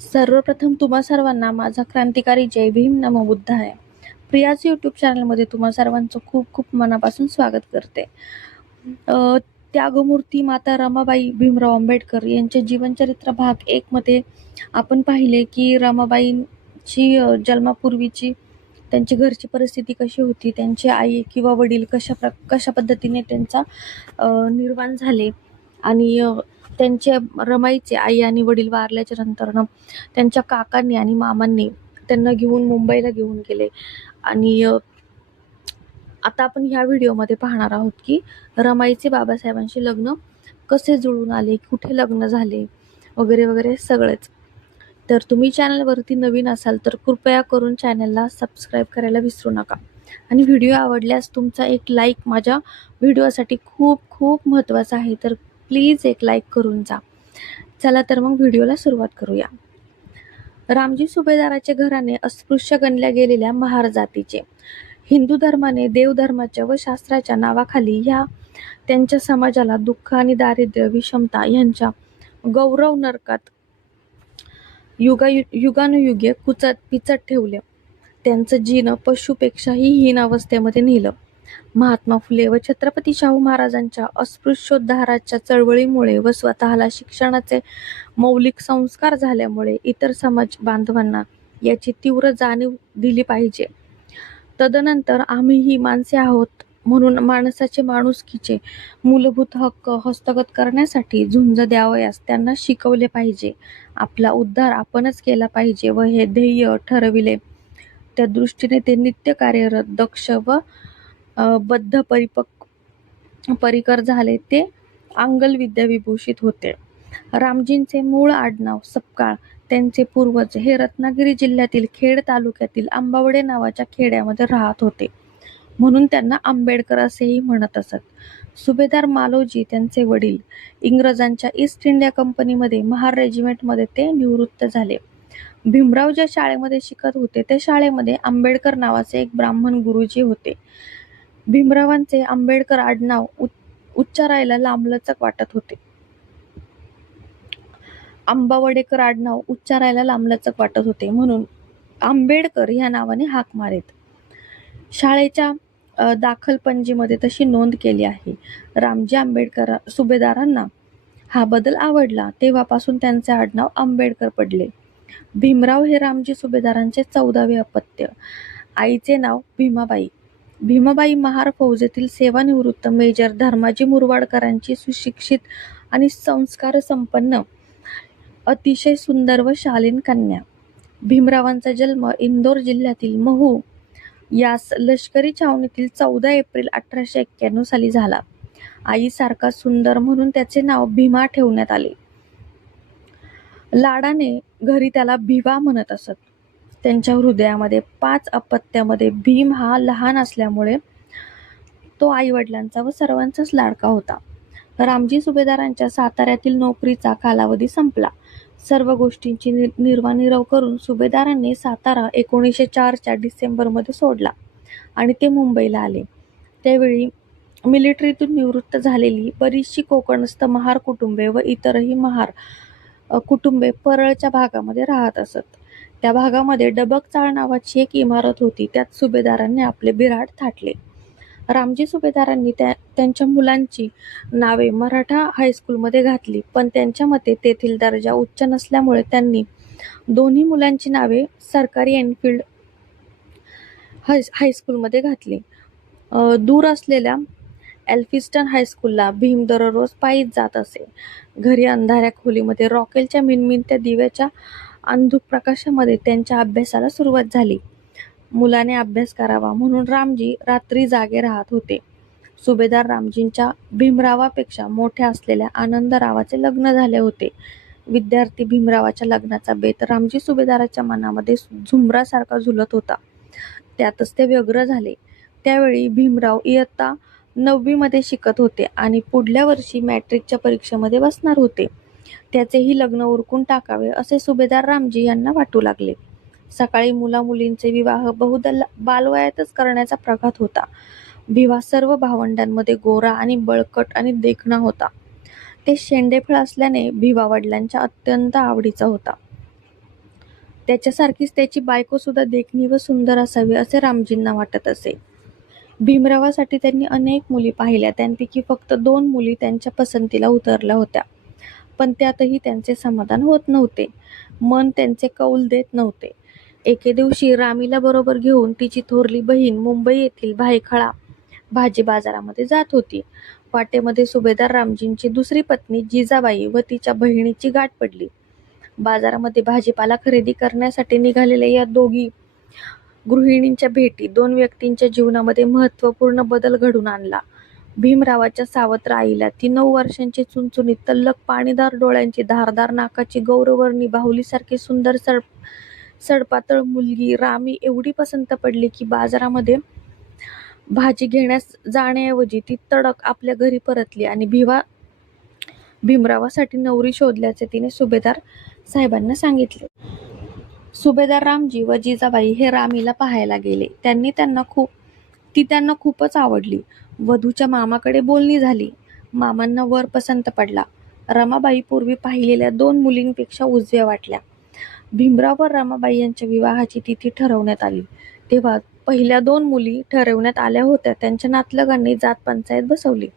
सर्वप्रथम तुम्हा सर्वांना माझा क्रांतिकारी जय भीम नमो बुद्धाय. प्रियाज यूट्यूब चॅनलमध्ये तुम्हा सर्वांचं खूप खूप मनापासून स्वागत करते. त्यागमूर्ती माता रमाबाई भीमराव आंबेडकर यांचे जीवनचरित्र भाग 1 मध्ये आपण पाहिले की रमाबाईंची जन्मापूर्वीची त्यांची घरची परिस्थिती कशी होती, त्यांची आई किंवा वडील कशा पद्धतीने त्यांचा निर्माण झाले आणि त्यांचे रमाईचे आई आणि वडील वारल्याच्या नंतर त्यांच्या काकांनी आणि मामांनी त्यांना घेऊन मुंबईला घेऊन गेले. आणि आता आपण ह्या व्हिडिओमध्ये पाहणार आहोत की रमाईचे बाबासाहेबांशी लग्न कसे जुळून आले, कुठे लग्न झाले वगैरे वगैरे सगळंच. तर तुम्ही चॅनलवरती नवीन असाल तर कृपया करून चॅनलला सबस्क्राईब करायला विसरू नका आणि व्हिडिओ आवडल्यास तुमचा एक लाईक माझ्या व्हिडिओसाठी खूप खूप महत्त्वाचा आहे, तर प्लीज एक लाईक करून जा. चला तर मग व्हिडिओला सुरुवात करूया. रामजी सुभेदाराचे घराणे अस्पृश्य गणल्या गेलेल्या महार जातीचे. हिंदू धर्माने देवधर्माच्या व शास्त्राच्या नावाखाली ह्या त्यांच्या समाजाला दुःख आणि दारिद्र्य विषमता यांच्या गौरव नरकात युगानुयुगे कुचत पिचत ठेवले. त्यांचं जीन पशुपेक्षाही हीन अवस्थेमध्ये नेलं. महात्मा फुले व छत्रपती शाहू महाराजांच्या अस्पृश्योद्धाराच्या चळवळीमुळे व स्वतःला शिक्षणाचे मौलिक संस्कार झाल्यामुळे इतर समाज बांधवांना याची तीव्र जाणीव दिली पाहिजे. तदनंतर आम्हीही माणसे आहोत म्हणून माणसाचे माणुसकीचे मूलभूत हक्क हस्तगत करण्यासाठी झुंज द्यावयास त्यांना शिकवले पाहिजे. आपला उद्धार आपणच केला पाहिजे व हे ध्येय ठरविले त्या दृष्टीने ते नित्य कार्यरत, दक्ष व बद्ध परिकर झाले. ते आंगल विद्या विभूषित होते. रामजींचे मूळ आडनाव सपकाळ. त्यांचे पूर्वज हे रत्नागिरी जिल्ह्यातील खेड तालुक्यातील आंबावडे नावाच्या खेड्यामध्ये राहत होते, म्हणून त्यांना आंबेडकर असेही म्हणत असत. सुभेदार मालोजी त्यांचे वडील. इंग्रजांच्या ईस्ट इंडिया कंपनीमध्ये महार रेजिमेंटमध्ये ते निवृत्त झाले. भीमराव ज्या शाळेमध्ये शिकत होते त्या शाळेमध्ये आंबेडकर नावाचे एक ब्राह्मण गुरुजी होते. भीमरावांचे आंबेडकर आडनाव उच्चारायला लांबलचक वाटत होते. आंबावडेकर आडनाव उच्चारायला लांबलचक वाटत होते म्हणून आंबेडकर ह्या नावाने हाक मारीत. शाळेच्या दाखलपंजीमध्ये तशी नोंद केली आहे. रामजी आंबेडकर सुभेदारांना हा बदल आवडला, तेव्हापासून त्यांचे आडनाव आंबेडकर पडले. भीमराव हे रामजी सुभेदारांचे 14वे अपत्य. आईचे नाव भीमाबाई. भीमाबाई महार फौजेतील सेवानिवृत्त मेजर धर्माजी मुरवाडकरांची सुशिक्षित आणि संस्कार संपन्न अतिशय सुंदर व शालीन कन्या. भीमरावांचा जन्म इंदोर जिल्ह्यातील महू यास लष्करी छावणीतील 14 एप्रिल 1891 साली झाला. आईसारखा सुंदर म्हणून त्याचे नाव भीमा ठेवण्यात आले. लाडाने घरी त्याला भिवा म्हणत असत. त्यांच्या हृदयामध्ये 5 अपत्यामध्ये भीम हा लहान असल्यामुळे तो आईवडिलांचा व सर्वांचाच लाडका होता. रामजी सुभेदारांच्या साताऱ्यातील नोकरीचा कालावधी संपला. सर्व गोष्टींची निर्वानिरव करून सुभेदारांनी सातारा 1904च्या डिसेंबरमध्ये सोडला आणि ते मुंबईला आले. त्यावेळी मिलिटरीतून निवृत्त झालेली बरीचशी कोकणस्थ महार कुटुंबे व इतरही महार कुटुंबे परळच्या भागामध्ये राहत असत. त्या भागामध्ये डबकचाळ नावाची एक इमारत होती. त्यात सुभेदारांनी आपले बिऱ्हाड थाटले. रामजी सुभेदारांनी त्यांच्या मुलांची नावे मराठा हायस्कूलमध्ये घातली, पण त्यांच्या मते तेथील दर्जा उच्च नसल्यामुळे त्यांनी दोन्ही मुलांची नावे सरकारी एनफिल्ड हायस्कूलमध्ये घातली. दूर असलेल्या एल्फिस्टन हायस्कूलला भीम दररोज पायीच जात असे. घरी अंधाऱ्या खोलीमध्ये रॉकेलच्या मिणमिणत्या दिव्याच्या अंधुक प्रकाशामध्ये त्यांच्या अभ्यासाला सुरुवात झाली. मुलाने अभ्यास करावा म्हणून रामजी रात्री जागे राहत होते. सुभेदार रामजींच्या भीमरावापेक्षा मोठ्या असलेल्या आनंदरावाचे लग्न झाले होते. विद्यार्थी भीमरावाच्या लग्नाचा बेत रामजी सुभेदाराच्या मनामध्ये झुंबरासारखा झुलत होता. त्यातच ते व्यग्र झाले. त्यावेळी भीमराव इयत्ता 9वी मध्ये शिकत होते आणि पुढल्या वर्षी मॅट्रिकच्या परीक्षेमध्ये बसणार होते. त्याचेही लग्न उरकून टाकावे असे सुभेदार रामजी यांना वाटू लागले. सकाळी मुलामुलींचे विवाह बहुधा बालवयातच करण्याचा प्रघात होता. भिवा सर्व भावंडांमध्ये गोरा आणि बळकट आणि देखणा होता. ते शेंडेफळ असल्याने भिवा वडिलांच्या अत्यंत आवडीचा होता. त्याच्यासारखीच त्याची बायको सुद्धा देखणी व सुंदर असावी असे रामजींना वाटत असे. भीमरावासाठी त्यांनी अनेक मुली पाहिल्या. त्यांपैकी फक्त 2 मुली त्यांच्या पसंतीला उतरल्या होत्या. पण त्यातही त्यांचे समाधान होत नव्हते. मन त्यांचे कौल देत नव्हते. एके दिवशी रामीला बरोबर घेऊन तिची थोरली बहीण मुंबई येथील भायखळा भाजी बाजारामध्ये जात होती. वाटेमध्ये सुभेदार रामजींची दुसरी पत्नी जिजाबाई व तिच्या बहिणीची गाठ पडली. बाजारामध्ये भाजीपाला खरेदी करण्यासाठी निघालेल्या या दोघी गृहिणींच्या भेटी 2 व्यक्तींच्या जीवनामध्ये महत्त्वपूर्ण बदल घडवून आणला. भीमरावाच्या सावत्र आईला ती 9 वर्षांची चुणचुणीत, तल्लख पाणीदार डोळ्यांची, धारदार नाकाची, गौरवर्णी बाहुलीसारखी सुंदर सडपातळ मुलगी रामी एवढी पसंत पडली की बाजारामध्ये भाजी घेण्यास जाण्याऐवजी ती तडक आपल्या घरी परतली आणि भीमरावासाठी नवरी शोधल्याचे तिने सुभेदार साहेबांना सांगितले. सुभेदार रामजी व जिजाबाई हे रामीला पाहायला गेले. ती त्यांना खूपच आवडली. वधूच्या मामाकडे बोलणी झाली. मामांना वर पसंत पडला. रमाबाई पूर्वी पाहिलेल्या 2 मुलींपेक्षा उजव्या वाटल्या. भीमराव व रमाबाई यांच्या विवाहाची तिथी ठरवण्यात आली. तेव्हा पहिल्या 2 मुली ठरवण्यात आल्या होत्या त्यांच्या नातलगांनी जात पंचायत बसवली.